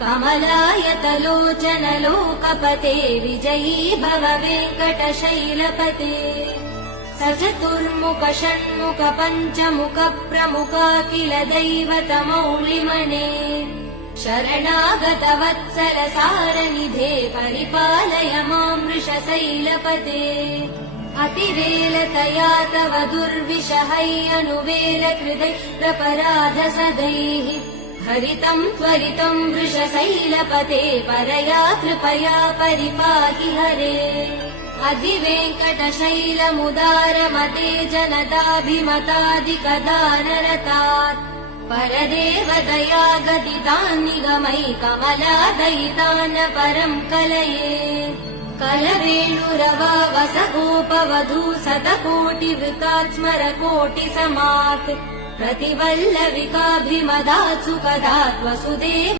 कमलायतलोचनलोकपते विजयी भव वेङ्कटशैलपते स चतुर्मुख षण्मुख पञ्चमुख प्रमुखाखिल दैवतमौलिमने शरणागत वत्सल सारनिधे परिपालय मां वृषशैलपते अतिवेलतया तव दुर्विषहैरनुवेल कृतैरपराध सदैः हरितं त्वरितं वृषशैलपते परया कृपया परिपाहि हरे अधिवेङ्कटशैलमुदारमते जनताभिमतादिकदानरतात् परदेवदया गदितान् निगमै कमलादयितान् परं कलये कलवेणुरवावसगोपवधू शतकोटिवृतात् स्मरकोटिसमात् प्रतिवल्लविकाभिमदात् सुखदात् वसुदेव